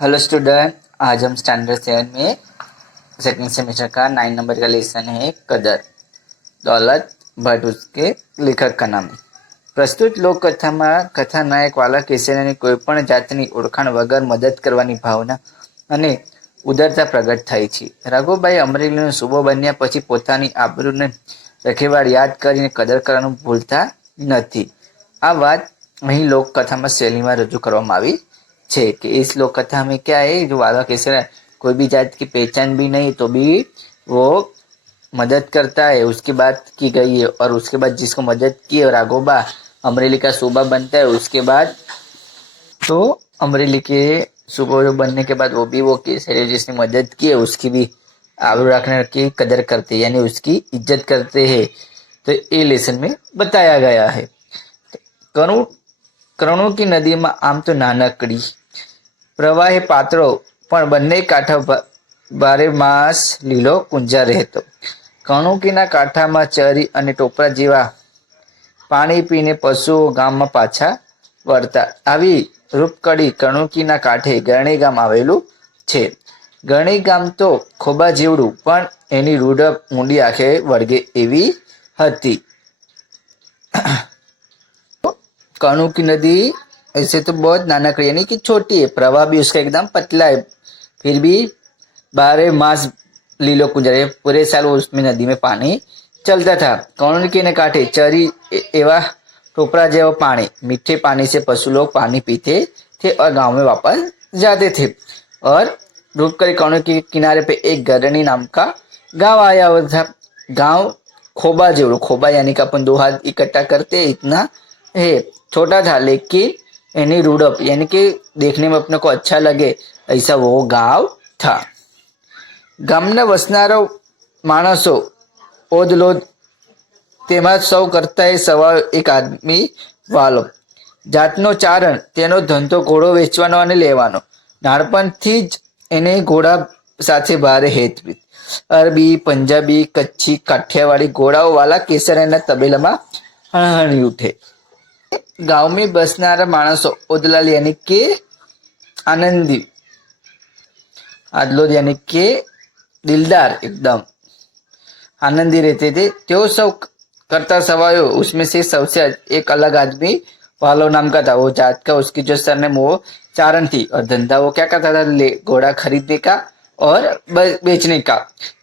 Hello student, आज हम standard 7 में सेकंड सेमेस्टर का 9 नंबर का लेसन है कदर दौलत भट्ट उसके लेखक का नाम प्रस्तुत લોકકથામાં કથાનાયક વાલા કેસરીની કોઈપણ જાતની ઓળખાણ વગર મદદ કરવાની ભાવના અને ઉદારતા પ્રગટ થાય છે. રઘુભાઈ અમરેલીનો સૂબો બન્યા પછી પોતાની આબરૂને રખેવાળ યાદ કરીને કદર કરવાનું ભૂલતા નથી. આ વાત અહીં લોકકથામાં શૈલીમાં રજૂ કરવામાં આવી છે कि इस लोक कथा में क्या है, जो वाला केसर कोई भी जात की पहचान भी नहीं तो भी वो मदद करता है. उसकी बात की गई है और उसके बाद जिसको मदद की और राघोबा अमरेली का सूबा बनता है. उसके बाद तो अमरेली के सूबा जो बनने के बाद वो भी वो केसर जिसने मदद की है उसकी भी आबरू रखने की कदर करते हैं, यानी उसकी इज्जत करते हैं. तो ये लेसन में बताया गया है. कर्णों की नदी में आम तो नानकड़ी प्रवाहे पात्रो पण बन्ने कांठा बारे मास लीलो कुंजा રહેતો. કણુકીના કાંઠામાં ચરી અને ટોપરા જેવા પાણી પીને પશુઓ ગામમાં પાછા વળતા. આવી રૂપકડી કણુકીના કાંઠે ગરણી ગામ આવેલું છે. ગરણી ગામ તો ખોબા જેવડું પણ એની રૂડપ ઊંડી આંખે વળગે એવી હતી. कणु की नदी ऐसे तो बहुत नानकड़ी यानी कि छोटी है, प्रवाह भी उसका एकदम पतला है, फिर भी 12 मास लीलो कुंजर है, पूरे साल उसमें नदी में पानी चलता था. कणु के कांठे चरी एवं टोपरा जेवा पानी, मीठे पानी से पशु लोग पानी पीते थे और गांव में वापस जाते थे. और रूपकरी कणु के किनारे पे एक गरनी नाम का गांव आया हुआ था. गांव खोबा जेवड़ो, खोबा यानी कि अपन 2 हाथ इकट्ठा करते इतना है, छोटा था लेकिन यानी रूडअप यानी कि देखने में अपने को अच्छा लगे ऐसा वो गांव था. गामना वसनारो माणसो ओदलोद तेमा सौ करता है सवा एक आदमी वालो. जातनो चारण तेनो धंधो घोड़ो वेचवानो अने लेवानो. नानपणथी ज एने घोड़ा साथे भारे हेतवीत. अरबी, पंजाबी, कच्छी, काठियावाड़ी घोड़ाओ वाला केसरीना तबेलामां हणहणी उठे. गांव में बसनारा माणसो ओदलाल यानी के आनंदी, आदलोद यानी के दिलदार एकदम आनंदी रहते थे. त्यो सब करता सवायो उसमें से सबसे एक अलग आदमी वालो नाम का था. वो जात का उसकी जो सरनेम वो चारण थी और धंधा वो क्या करता था, ले घोड़ा खरीदने का और बेचने का.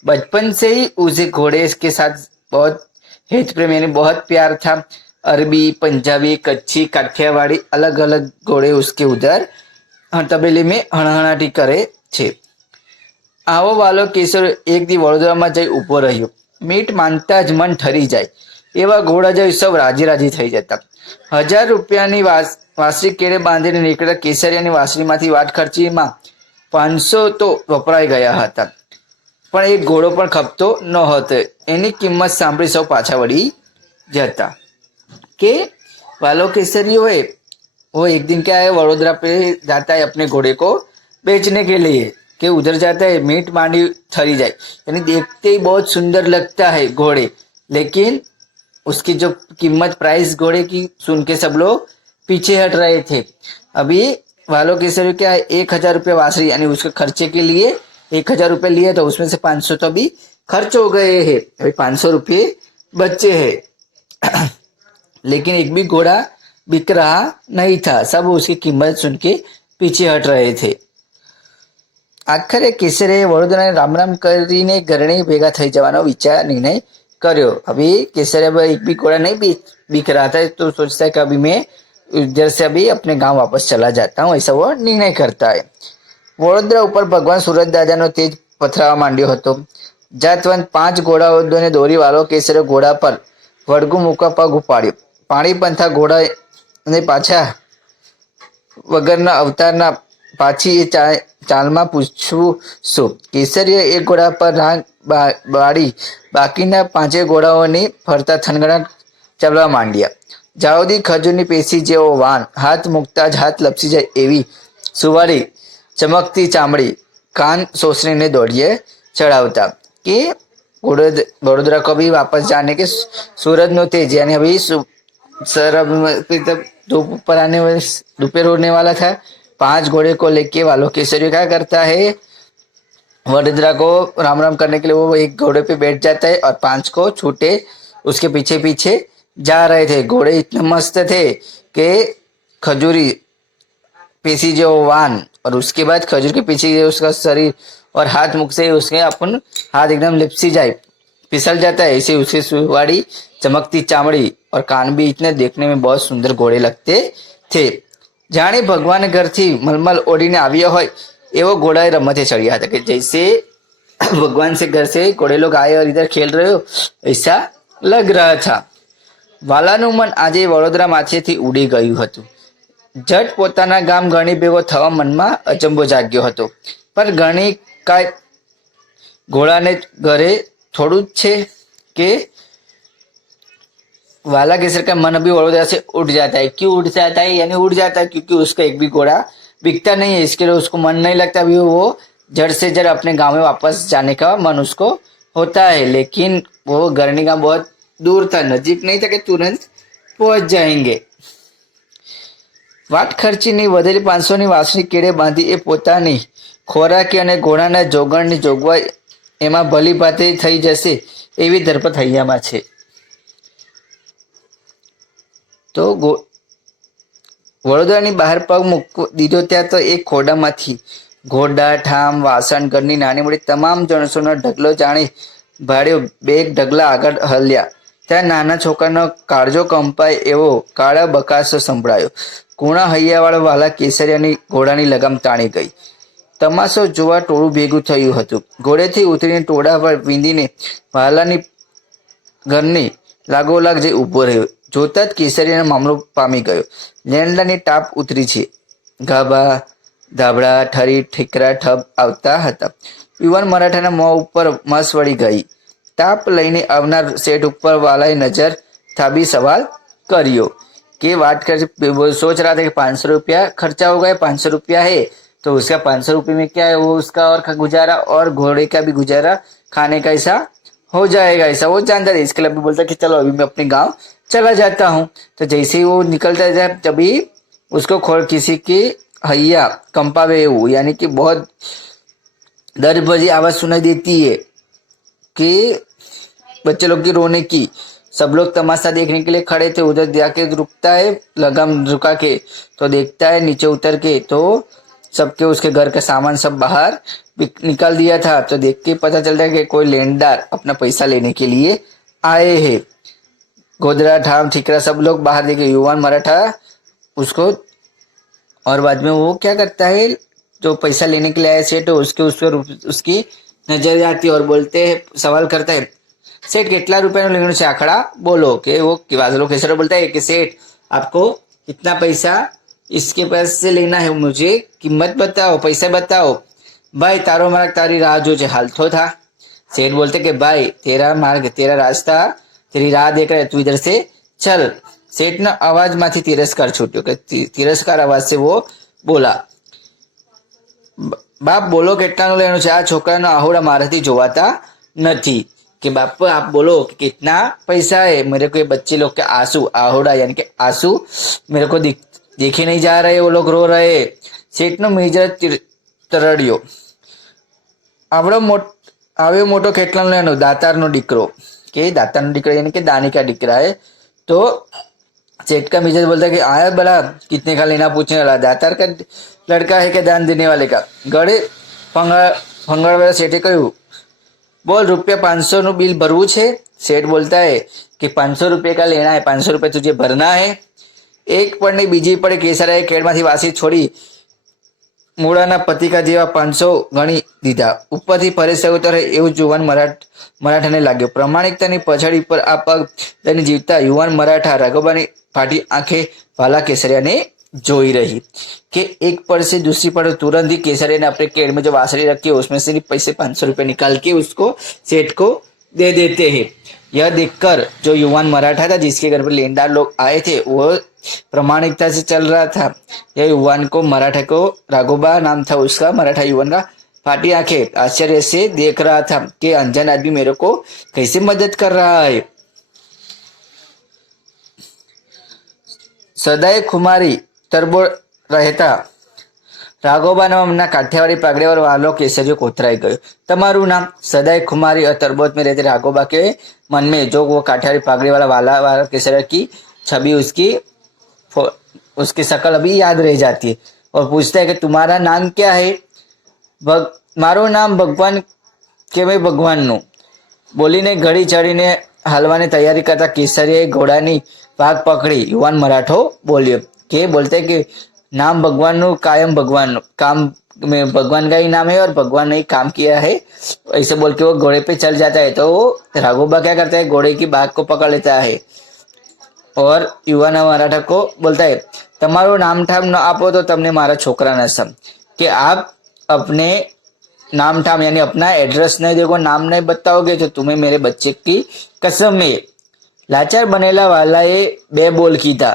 बचपन से ही उसे घोड़े के साथ बहुत हित प्रेम यानी बहुत प्यार था. अरबी, पंजाबी, कच्छी, काठियावाड़ी अलग अलग घोड़े उसके उधर तबेले में हणहणाटी करे छे. आवो वालो केसर एक दी वडोदरामां जई ऊभो रह्यो. मीट मानता ज मन ठरी जाय एवा घोड़ा जोई सब राजी राजी थई जता. 1000 રૂપિયાની વાસળી કેળે બાંધીને નીકળેલા કેસરિયાની વાસળીમાંથી વાટ ખર્ચીમાં 500 તો વપરાઈ ગયા હતા, પણ એક ઘોડો પણ ખપતો ન હતો. એની કિંમત સાંભળી સૌ પાછા વળી જતા. कि वालो केसरियो है वो एक दिन क्या है, वडोदरा पे जाता है अपने घोड़े को बेचने के लिए, कि उधर जाता है मीट मांडी ठरी जाए, यानी देखते ही बहुत सुंदर लगता है घोड़े, लेकिन उसकी जो कीमत प्राइस घोड़े की सुन के सब लोग पीछे हट रहे थे. अभी वालो केसरियो क्या है, 1000 रुपये वासरी यानी उसके खर्चे के लिए 1000 रुपये लिए तो उसमें से 500 तो अभी खर्च हो गए हैं, अभी 500 रुपये बचे हैं. लेकिन एक भी घोड़ा बिक रहा नहीं था, सब उसकी कीमत सुन के पीछे हट रहे थे. आखिर केसरे वडोदरा राम राम કરીને ઘરણી ભેગા થઈ જવાનો વિચાર निर्णय કર્યો. अभी केसरे एक भी घोड़ा नहीं बिक रहा था तो सोचता है कि अभी मैं इधर से अभी अपने गांव वापस चला जाता हूँ, ऐसा वो निर्णय करता है. वडोदरा ऊपर भगवान सूरज दादाનો તેજ પથરાવા માંડ્યો હતો. જાતવંત 5 ઘોડાઓને દોરી વાળો કેસરે ઘોડા પર વળગું મૂકવા પગ ઉપાડ્યો. પાણી પંથા ઘોડા અને પાછા વગરના અવતારના પાછી એ ચાલમાં પૂછવું શું. કેસરીએ એક ઘોડા પર રાંગ બાળી બાકીના 5 ઘોડાઓની ફરતા થનગણા ચાલવા માંડ્યા. જાઓદી ખજૂરની પેશી જેવો વાન, હાથ મૂકતા જ હાથ લપસી જાય એવી સુવાળી ચમકતી ચામડી, કાન સોસરીને દોડીએ ચડાવતા. कि वडोदरा को भी वापस जाने के सूरज नो तेज यानी अभी सर अब धूप ऊपर आने दोपहर होने वाला था 5 घोड़े को लेके वालों केसरी क्या करता है, वडोदरा को राम राम करने के लिए वो एक घोड़े पे बैठ जाता है और 5 को छूटे उसके पीछे पीछे जा रहे थे। घोड़े इतने मस्त थे कि खजूरी पेशी जो वान, और उसके बाद खजूर के पीछे उसका शरीर और हाथ मुख से उसके अपन हाथ एकदम लिपसी जाए, फिसल जाता है। इसे उसकी सुवाड़ी चमकती चामड़ी और कान भी इतने देखने में बहुत सुंदर घोड़े लगते थे। जाने भगवान घर थी मलमल ओढ़ीने આવ્યો હોય एवो घोड़ा रमते चढ़िया था कि जैसे भगवान से घर से घोड़े लोग आए और इधर खेल रहे हो ऐसा लग रहा था। વાલાનું મન આજે વડોદરા માથેથી ઉડી ગયું હતું। જટ પોતાના ગામ ગણી ભેગો થવા મનમાં અચંબો જાગ્યો હતો, પણ ગણી કાંઈ ઘોડાને ઘરે થોડું જ છે કે वाला केसर का मन भी वडोदरा से उठ जाता है। क्यों उठ जाता है, यानी उठ जाता है क्योंकि उसका एक भी घोड़ा बिकता नहीं है, इसके लिए उसको मन नहीं लगता भी वो जड़ से जड़ अपने गांव में वापस जाने का मन उसको होता है। लेकिन वो गरनी का बहुत दूर था, नजीक नहीं था कि तुरंत पहुंच जाएंगे। वाट खर्चीनी વધેલી 500ની વાસણી કેડે બાંધી એ પોતાની ખોરાકી અને ઘોડાના જોગણની જોગવાઈ એમાં ભલી ભાતે થઈ જશે એવી ધરપત હૈયામાં છે। તો વડોદરાની બહાર પગ મૂકી દીધો ત્યાં તો એક ખોડામાંથી ઘોડા ઠામ વાસણ ઘરની નાની મોટી તમામ જણસોનો ઢગલો જાણે ભાડ્યો બે ઢગલા આગળ હલ્યા। ત્યાં નાના છોકરાનો કાળજો કંપાય એવો કાળા બકાસો સંભળાયો। કુણા હૈયાવાળા વાલા કેસરિયાની ઘોડાની લગામ તાણી ગઈ। તમાશો જોવા ટોળું ભેગું થયું હતું। ઘોડેથી ઉતરીને ટોળા પર વીંધીને વાલાની ઘરની લાગોલાગ જઈ ઊભો રહ્યો। જોતા જ કેસરિયાનો મામલો પામી ગયો। લેંડાની ટાપ ઉતરી છે, ગાભા ધાબળા ઠરી ઠીકરા ઠપ આવતા હતા। યુવાન મરાઠાના મોં ઉપર મસ વળી ગઈ। તાપ લઈને આવનાર શેઠ ઉપર વાલાએ नजर थाबी सवाल करियो कि वाट कर सोच रहा था कि 500 रुपया खर्चा हो गया, 500 रुपया है तो उसका 500 रुपये में क्या है वो उसका और गुजारा और घोड़े का भी गुजारा खाने का ऐसा हो जाएगा, ऐसा वो जानता था। इसके लिए भी बोलता कि चलो अभी मैं अपने गांव चला जाता हूँ। तो जैसे ही वो निकलता जाए तभी उसको खोल किसी की हैया कंपावे वो, यानी कि बहुत दर्द भरी आवाज सुनाई देती है कि बच्चे लोग की रोने की। सब लोग तमाशा देखने के लिए खड़े थे। उधर जाके रुकता है लगाम रुका के, तो देखता है नीचे उतर के तो सबके उसके घर का सामान सब बाहर निकाल दिया था। तो देख के पता चलता है कि कोई लेनदार अपना पैसा लेने के लिए आए हैं। गोदरा ठाम ठिकरा सब लोग बाहर देखे। युवान मराठा उसको, और बाद में वो क्या करता है, जो पैसा लेने के लिए आया सेठ उसके उसकी नजर आती है और बोलते है, सवाल करता है, सेठ कितना रुपया लेना से आंकड़ा बोलो। कि वो वालों कैसे बोलता है कि सेठ आपको कितना पैसा इसके पास से लेना है, मुझे कीमत बताओ, पैसा बताओ। भाई तारो मार्ग तारी राह जो हालतो था। सेठ बोलते कि भाई तेरा मार्ग तेरा रास्ता तेरी राह देख रहे, तू इधर से चल। सेठ ना आवाज माथी तिरस्कार छूट्यो कि तिरस्कार आवाज से वो बोला, बाप बोलो કેટલાનો લેવાનો છે, આ છોકરાનો આહોડા મારાથી જોવાતા નથી। कि बाप आप बोलो कि कितना पैसा है, मेरे को ये बच्चे लोग के आंसू आहोड़ा यानी कि आंसू मेरे को देखे नहीं जा रहे, वो लोग रो रहे। सेठ नो मेजर तरड़ियो आवड़ो આવ્યો મોટો કેટલાનો લેવાનો, દાતારનો દીકરો। કે દાતારનો દીકરો यानी कि दानी का दिकरा है। तो सेठ का मिजाज बोलता है कि आया बड़ा कितने का लेना पूछने वाला, दातार का लड़का है कि दान देने वाले का। गड़े फंगड़ वाला सेठे कहूँ, बोल रुपया 500 નું बिल भरવું છે। सेठ बोलता है कि 500 रुपये का लेना है, 500 रुपये तुझे भरना है। एक पड़ने बीजी पड़े केसराए केड़मांथी वासी छोड़ी મૂળાના પતિકા જેવા 500 ગણી દીધા। ઉપરથી પરેશ ઉતરે એવું જુવાન મરાઠાને લાગ્યો। પ્રમાણિકતાની પછાડી પર આ પગ દઈને જીવતા યુવાન મરાઠા રાઘોબાની ફાટી આંખે વાલા કેસરિયાને जोई रही कि एक पड़ से दूसरी पड़ तुरंत ही केसरिया ने अपने केड़ में जो वासड़ी रखी है उसमें से पैसे 500 रुपए निकाल के उसको सेठ को दे देते हैं। यह देखकर जो युवान मराठा था जिसके घर पर लेनदार लोग आए थे वो प्रामाणिकता से चल रहा था। यह युवान को मराठा को राघोबा नाम था उसका, मराठा युवान का, फाटी आंखें आश्चर्य से देख रहा था कि अनजान आदमी मेरे को कैसे मदद कर रहा है। सदाए खुमारी तरबो रहता રાઘોબા નામના કાઠિયાવાડી પાઘડીવાળો વાલો કેસરીયો कोतराई गयो। તમારું નામ सदाई खुमारी और तरबोत में रहते राघोबा के मन में जो वो काठियावाड़ी पागड़ी वाला वाला वाला केसरिया की छवि उसकी शकल अभी याद रह जाती है और पूछता है कि तुम्हारा नाम क्या है। मारो नाम भगवान के भाई भगवान नु बोलीने घड़ी चढ़ीने हालवाने तैयारी करता केसरिया घोड़ानी भाग पकड़ी युवान मराठो बोलियो के बोलते कि नाम भगवान नु कायम भगवान नु काम में भगवान का ही नाम है और भगवान ने ही काम किया है। ऐसे बोल के वो घोड़े पे चल जाता है तो राघोबा क्या करता है घोड़े की बाग को पकड़ लेता है और युवा मराठा को बोलता है तमारो नाम ठाम न आपो तो तमने मारा छोकरा न सम कि आप अपने नाम ठाम यानी अपना एड्रेस नहीं देखो नाम नहीं बताओगे तो तुम्हें मेरे बच्चे की कसम में लाचार बनेला वाला ये बे बोल कीधा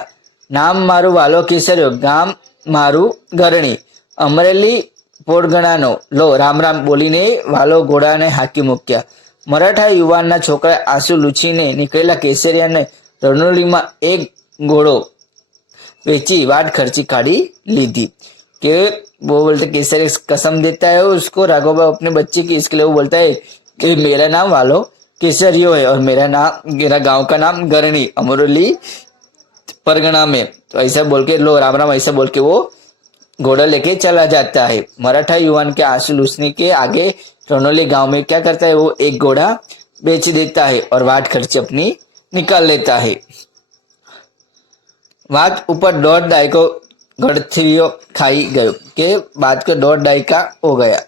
नाम मारू वालो केसरियो गाम मारू गरणी अमरेली पोरगणानो लो राम राम बोलीने वालो घोड़ाने हाकी मूक्या। मराठा युवानना छोकरा आंसू लूछीने निकळेला केसरियाने रनोलीमां एक घोड़ो वेची वाट खर्ची काढ़ी लीधी के वो बोलते केसरी कसम देता है उसको राघोबा अपने बच्चे की इसके लिए वो बोलता है कि मेरा नाम वालो केसरियो है और मेरा गांव का नाम गरणी अमरोली परगना में। तो ऐसा बोल के लो राम राम ऐसा बोल के वो घोड़ा लेके चला जाता है। मराठा युवान के आंसू लूसने के आगे रनोली गांव में क्या करता है वो एक घोड़ा बेच देता है और वाट खर्च अपनी निकाल लेता है। बात ऊपर 1.5 दायको गड़थियो खाई गयो के बात को 1.5 दायका हो गया।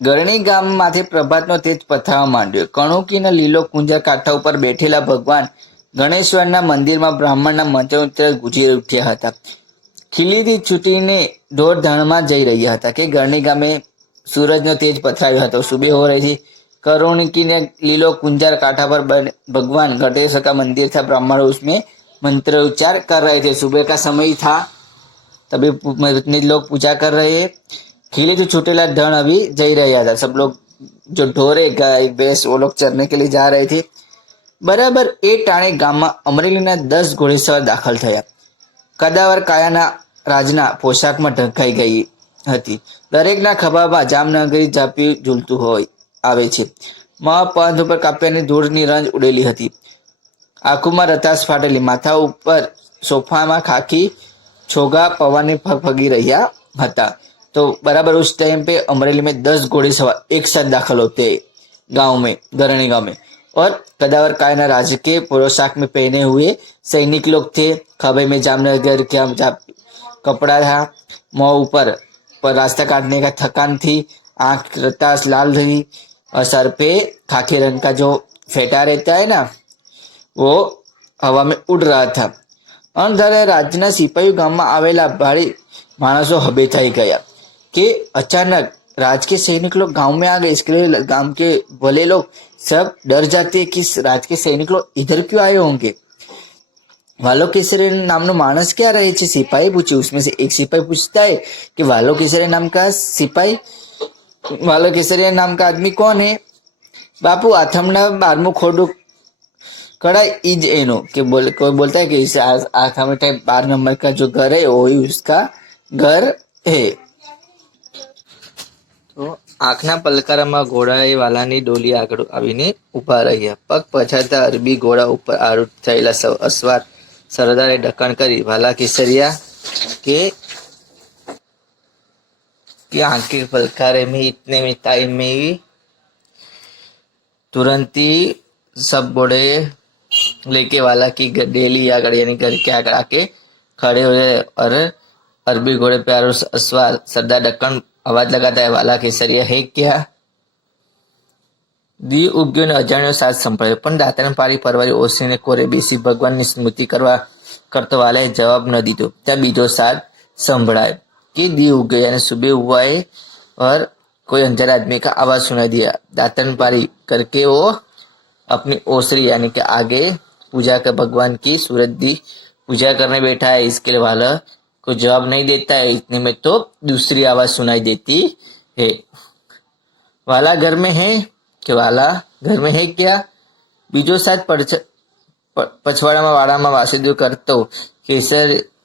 गरणी गाम माथे प्रभात नो तेज पथरावा मांड्यो। कणुकी ने लीलो कुंजा कांठा ऊपर बैठेला भगवान गणेश्वરના મંદિરમાં બ્રાહ્મણના મંત્રો ગુંજી ઉઠ્યા હતા। ખીલીથી છૂટીને ઢોર ધાણમાં જઈ રહ્યા હતા કે ગરણી ગામે સૂરજનો તેજ પથરાયો હતો। સુબહ हो रही थी। करुणिकी ने लीलो कुंजार कांठा पर भगवान गणेश का मंदिर था। ब्राह्मण उसमें मंत्र उच्चार कर रहे थे। सुबह का समय था तभी इतने लोग पूजा कर रहे हैं। खीली तो छूटेला धन अभी जा रहा था। सब लोग जो ढोरे गाय भैंस वो लोग चरने के लिए जा रहे थे। बराबर ए टाणे गाम में अमरेलीना 10 घोड़ेसवार दाखल थया। कदावर कायाना राजना पोशाक में ढंकाई गई हती। दरेकना खभाમાં जामनगरी झापी झूलતું હોય આવે છે। મહાપંથ ઉપર કાપ્યાની ધૂળની રંજ ઉડેલી હતી। આંખોમાં રતાશ ફાટેલી। માથા ઉપર સોફામાં ખાખી છોગા પવને ફગફગી રહ્યા હતા। तो बराबर उस टाइम पे अमरेली में 10 घोड़े सवार एक साथ दाखिल होते गांव में गरणी गांव में और कदावर कायना राज के पोशाक में पहने हुए सैनिक लोग थे। खभे में जामनगर क्या कपड़ा था। मुंह ऊपर पर रास्ता काटने का थकान थी। आंख रताश लाल रही और सर पे खाकी रंग का जो फेटा रहता है ना वो हवा में उड़ रहा था। अंधारे राजना सिपाही गांव में आवेला भारी मानसो हबे थई गया कि अचानक राज के सैनिक लोग गांव में आ गए। इसके लिए गांव के भले लोग सब डर जाते कि राज के सैनिक लोग इधर क्यों आए होंगे। वालो केसरी नामनो मानस क्या रहे थे सिपाही पूछे। उसमें से एक सिपाही पूछता है कि वालो केसरी नाम का सिपाही वालो केसरी नाम का आदमी कौन है। बापू आथमना 12मुं खोडू कड़ाई इज एनो के कोई बोलता है कि इस आथम 12 नंबर का जो घर है वही उसका घर है। तो आंखना पलकारामां घोड़ाए वालानी डोली आगळ आवीने उभा रह्या। पग पछाड़ता अरबी घोड़ा ऊपर आरूढ़ थयेला अस्वार सरदारे डकण करी वाला केसरिया के आंखें पलकारे में इतने में टाइम में ही तुरंत ही सब घोड़े लेके वाला की डेली आगड़ यानी घर के आगड़ आके खड़े हुए और अरबी घोड़े पे अस्वार सरदार डक्कन आवाज लगाता है वाला केसरिया है क्या। दी उग्यो ने अजाण्यो साथ संभळायो पण दाताने पारी परवारी ओसीने कोरे बेसी भगवाननी स्मृति करतो वालाए जवाब न दीधो। त्या बीजो साथ संभळायो कि दी उग्यो यानी सुबह हुआ है और कोई अंजार आदमी का आवाज सुनाई दिया। दातन पारी करके वो अपनी ओसरी यानी कि आगे पूजा कर भगवान की सूरत दी पूजा करने बैठा है। इसके लिए वाला को जवाब नहीं देता है। इतने में तो दूसरी आवाज सुनाई देती है वाला घर में है कि वाला घर में है क्या। बीजो साथ पछवाड़ा में वाड़ा में वासुदेव करतो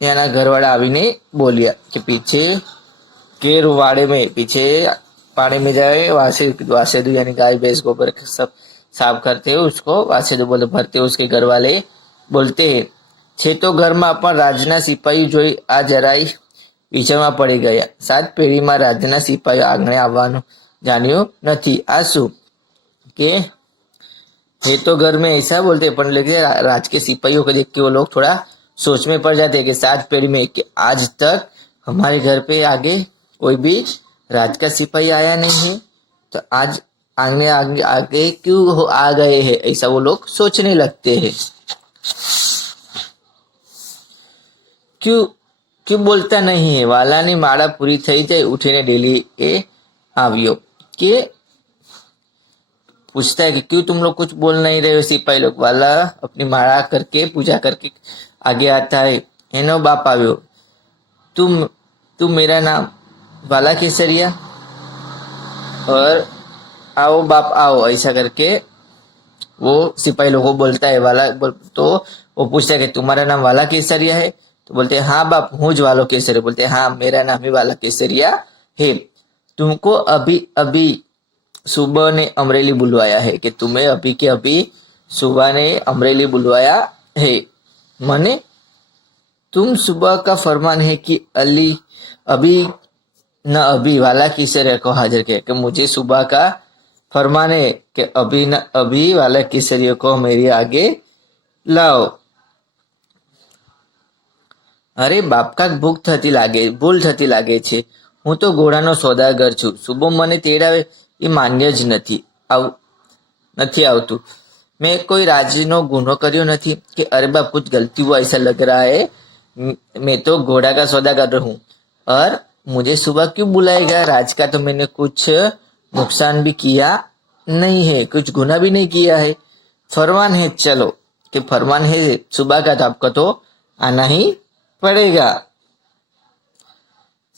ત્યાંના ઘરવાળા આવીને બોલ્યા કે पीछे के रुवाड़े में पीछे पानी में जाए वासेदु यानी गाय भैंस गोबर सब साफ करते हो उसको वासेदु बोले भरते हो। उसके घर वाले बोलते हैं छे तो घर में अपन राजना सिपाही जोई आ જરાય વિચારમાં પડી ગયા। 7 પેઢીમાં રાજના સિપાહીઓ આંગણે આવવાનું જાણ્યું નથી। આ શું કે ये तो घर में ऐसा बोलते हैं, पर लेकिन राज के सिपाहियों को देख के वो लोग थोड़ा सोच में पड़ जाते हैं कि 7 पीढ़ी में कि आज तक हमारे घर पे आगे कोई भी राज का सिपाही आया नहीं है, तो आज आगे आगे आगे क्यों आ गए हैं, ऐसा वो लोग सोचने लगते हैं। क्यों क्यों बोलता नहीं है। वालानी माड़ा पूरी થઈ જાય ઉઠીને डेली ए આવ્યો કે पूछता है कि क्यों तुम लोग कुछ बोल नहीं रहे हो। सिपाही लोग वाला अपनी माला करके पूजा करके आगे आता है। एनो बाप आयो, तुम मेरा नाम वाला केसरिया, और आओ बाप आओ, ऐसा करके वो सिपाही लोगों को बोलता है। तो वो पूछता है कि तुम्हारा नाम वाला केसरिया है, तो बोलते हैं हाँ बाप हूँ वालो केसरिया। बोलते हैं हाँ मेरा नाम ही वाला केसरिया है। तुमको अभी अभी सुबह ने अमरेली बुलवाया है, कि तुम्हें अभी के अभी सुबह ने अमरेली बुलवाया है। मने तुम सुबह का फरमान है कि अली अभी न अभी वाला केसरिया को हाजिर किया, कि मुझे सुबह का फरमान है कि अभी न अभी वाला केसरिया को मेरे आगे लाओ। अरे बाप का भूख थती लागे, भूल थती लागे छे। હું તો ઘોડાનો સોદાગર છું, સુબહ મને તેડાવે એ માન્ય જ નથી આવતું। मैं कोई राजनो गुनो करियो नहीं कि अरे बाप कुछ गलती हुआ ऐसा लग रहा है। मैं तो घोड़ा का सौदागर हूँ, और मुझे सुबह क्यों बुलाएगा। राज का तो मैंने कुछ नुकसान भी किया नहीं है, कुछ गुना भी नहीं किया है। फरमान है, चलो कि फरमान है सुबह का, तो आपको तो आना ही पड़ेगा।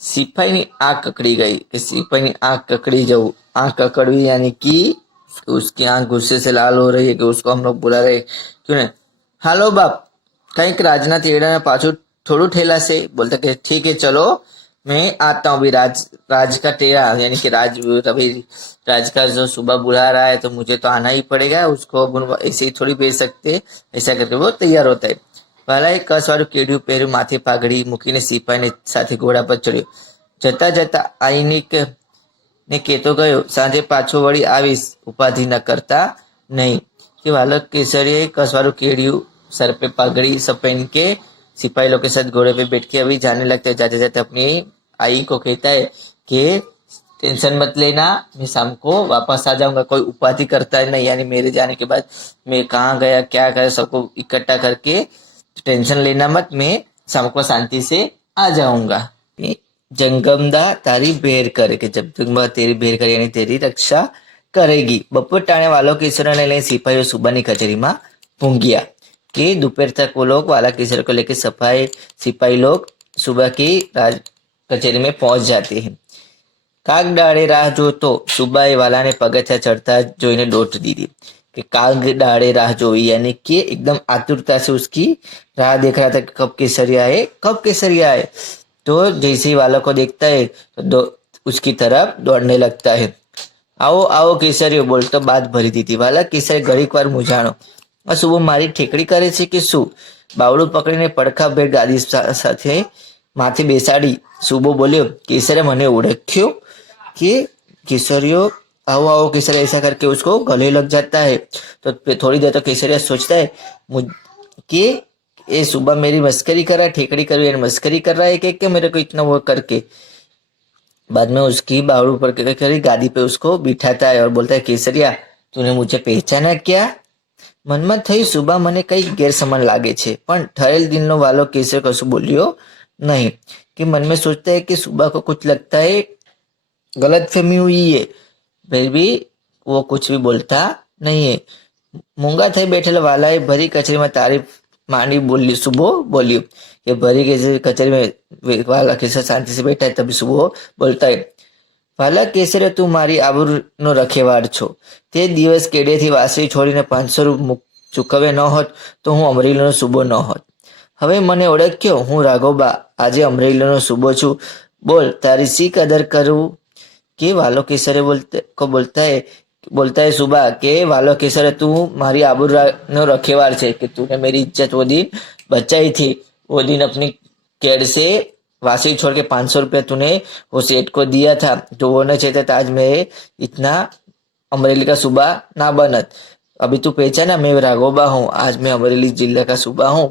सिपाही आँख ककड़ी गई, कि सिपाही आँख ककड़ी जाऊ। आँख ककड़वी यानी कि उसकी आँख गुस्से से लाल हो रही है कि उसको हम लोग बुला रहे क्यों नहीं। हालो बाप कहीं राजना तेड़ा पाछू थोड़ू ठेला से। बोलता कि ठीक है चलो मैं आता हूँ। अभी राज का टेढ़ा यानी कि अभी राज का जो सुबह बुला रहा है तो मुझे तो आना ही पड़ेगा, उसको ऐसे ही थोड़ी भेज सकते। ऐसा करके वो तैयार होता है। वाला कसवाड़ू केडिયું પહેર્યું, માથે પાઘડી મૂકીને સિપાહીને સાથે ઘોડા પર ચડ્યો। જતા જતા આઈને ને કહેતો ગયો, સાંજે પાછો વળી આવીશ, ઉપાધિ ન करता नहीं। कि वाला केसरिया कसवाड़ू केडिયું, सर पे पगड़ी सब पहन के सिपाही लोग के साथ घोड़े पे बैठ के अभी जाने लगते हैं। जाते जाते अपनी आई को कहता है कि टेंशन मत लेना, मैं शाम को वापस आ जाऊंगा। कोई उपाधि करता है नहीं, यानी मेरे जाने के बाद मैं कहाँ गया क्या गया सबको इकट्ठा करके टेंशन लेना मत, मैं शाम को शांति से आ जाऊंगा। जंगमदा तारी भेर करे, कि जब जंगमा तेरी भेर करे यानी तेरी रक्षा करेगी। बपोर टाणे वालों केसरिया ने लेकर सिपाहीओ सुबानी कचेरी में पूंग्या। कि दोपहर तक वो लोग वाला केसरिया को लेकर सिपाही लोग सुबह की राज कचेरी में पहुंच जाते हैं। काग डाड़े राह जो तो सुबह वाला ने पगथिया चढ़ता जोईने डोट दी थी। कि काग डाड़े राह जोई यानी कि एकदम आतुरता से उसकी राह देख रहा था कि कब केसरिया है, कब केसरिया है। तो जैसे ही वाला को देखता है तो उसकी तरफ दौड़ने लगता है। आओ आओ केसरियो बोलतो बात भरी दी। वाला केसरी घડીક વાર મૂંઝાણો, આ સુબો મારી ઠેકડી કરે છે કે શું। બાવડું પકડીને પડખા ભેટ ગાદી સાથે માથે બેસાડી સુબો બોલ્યો, केसरिया મને ઓળખ્યો। कि केसरियो आओ आओ केसरिया ऐसा करके उसको गले लग जाता है। तो थोड़ी देर तो केसरिया सोचता है कि ये सुबह मेरी मस्करी कर रहा है, ठेकड़ी कर रही है, मस्करी कर रहा है कि मेरे को इतना वो करके। बाद में उसकी बावड़ू पर करी गादी पे उसको बिठाता है और बोलता है, केसरिया तूने मुझे पहचाना क्या। मन में थई सुबह मने कई गैरसमन लागे छे, पण ठहरेल दिननो वालो केसरिया कशुं बोल्यो नहीं। कि मन में सोचता है कि सुबह को कुछ लगता है गलत फहमी हुई है, फिर भी वो कुछ भी बोलता नहीं है। मूंगा थई बैठेला वालाए भरी कचेरी में तारीफ मांडी बोली। सुबह बोलियो कि भरी कचेरी में वाला केसरिया शांति से बैठा है, तभी सुबह बोलता है, वाला केसरिया तू मारी आबरूनो रखेवाड़ छो। ते दिवस केडेथी वासળી છોડીને 500 રૂપિયા ચૂકવ્યા ન હોત તો હું અમરેલીનો સુબો ન હોત। હવે મને ઓળખ્યો, હું રાઘોબા, આજે અમરેલીનો સૂબો છું. બોલ, તારી સી કદર કરું? કે વાલો કેસરે बोलता है सुबह के वालो केसर तू मारी आबरू रखेवार है कि तूने मेरी इज्जत वो दिन बचाई थी. वो दिन अपनी कैद से वासी छोड़ के 500 रुपये तूने वो सेठ को दिया था. तो वो न चाहता था आज मैं इतना अमरेली का सूबा ना बनत. अभी तू पहचाना, मैं राघोबा हूँ. आज मैं अमरेली जिले का सूबा हूँ.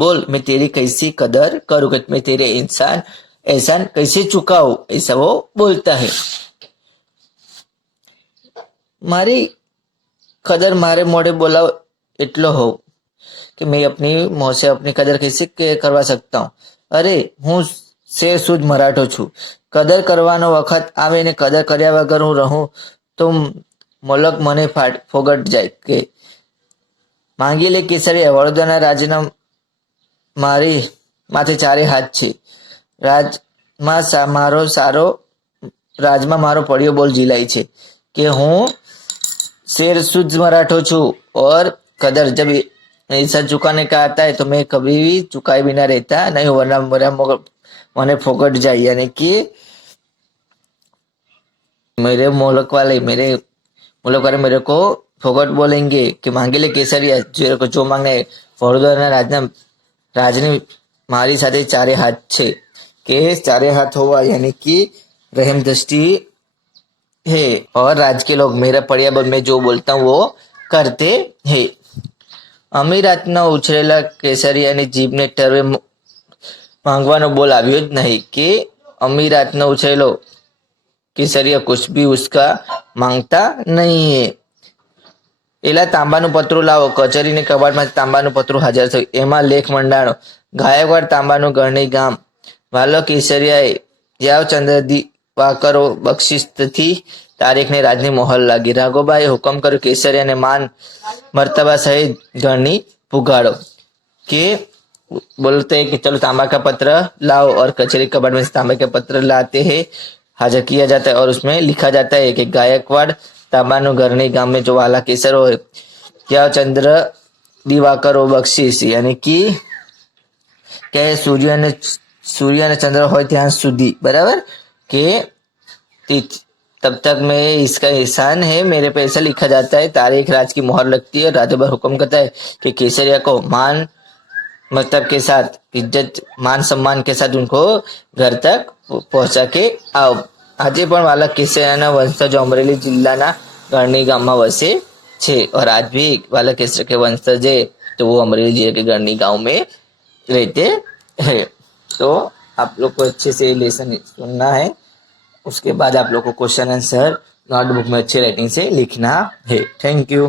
बोल मैं तेरी कैसी कदर करूँ कि मैं तेरे एहसान कैसे चुकाऊं? ऐसा वो बोलता है. मारी कदर मारे मोड़े बोला एटलो हो कि मैं अपनी मोह से अपनी कदर कैसे करवा सकता हूँ? अरे हूँ से सूझ मराठो छू. कदर करवानो वखत आवे ने कदर कर्या वगर हूँ रहूं तो मोलक मने फोगट जाए के માંગી લે કેસરીયા. વડોદરાના રાજના મારી માથે ચારે હાથ છે. રાજમાં મારો પડ્યો બોલ જીલાય છે કે હું शेर शुद्ध मराठो छू और कदर जब ऐसा चुकाने का आता है तो मैं कभी भी चुकाए बिना रहता नहीं, वरना मेरा मने फोकट जाए. यानी कि मेरे मुल्क वाले मेरे को फोकट बोलेंगे कि मांगे ले केसरिया. जो मांगने वडोदराना રાજની મારી સાથે ચારે હાથ છે કે चारे हाथ हुआ यानी कि रहम दृष्टि है और राज के लोग मेरा पड़िया बल में जो बोलता हूँ वो करते हैं. અમીરાતના ઉછરેલા કેસરિયાની જીભને ટરવે માંગવાનો બોલ આવ્યો જ નહીં કે અમીરાતનો ઉછરેલો કેસરિયા कुछ भी उसका मांगता नहीं है. એલા તાંબાનું પતરું લાવો. કચેરીની કબાટમાં તાંબાનું પતરું હાજર થયું. એમાં લેખ મંડાણો, ગાયકવાડ તાંબાનું ગરણી ગામ. વાલો કેસરિયાએ યાવ ચંદ્ર દિવાકરો બક્ષિસથી તારીખને રાજની મોહર લાગી. રાઘોબાએ હુકમ કર્યો કેસરિયાને માન मर्तबा सहित घरनी पुगाड़ो के बोलते हैं कि चलो तांबा का पत्र लाओ और कचेरी कबाड़ में से तांबे का पत्र लाते हैं. हाजिर किया जाता है और उसमें लिखा जाता है कि गायकवाड़ तांबानु घरनी गांव में जो वाला केसर हो क्या चंद्र दिवाकरो बख्शीश. यानी कि क्या सूर्य ने चंद्र हो ત્યાં સુધી बराबर के तब तक मैं इसका एहसान है मेरे पे ऐसा लिखा जाता है. तारीख राज की मोहर लगती है. राजभर हुक्म करता है कि केसरिया को मान मतलब के साथ इज्जत मान सम्मान के साथ उनको घर तक पहुंचा के आओ. આજે પણ વાલા કેસરિયાના વંશજો અમરેલી જિલ્લાના ગરણી ગામમાં વસે છે और आज भी वाला केसर के वंशज है तो वो अमरेली जिले के गरनी गांव में रहते हैं. तो आप लोग को अच्छे से लेसन सुनना है. उसके बाद आप लोग को क्वेश्चन आंसर नोटबुक में अच्छी राइटिंग से लिखना है. Thank you.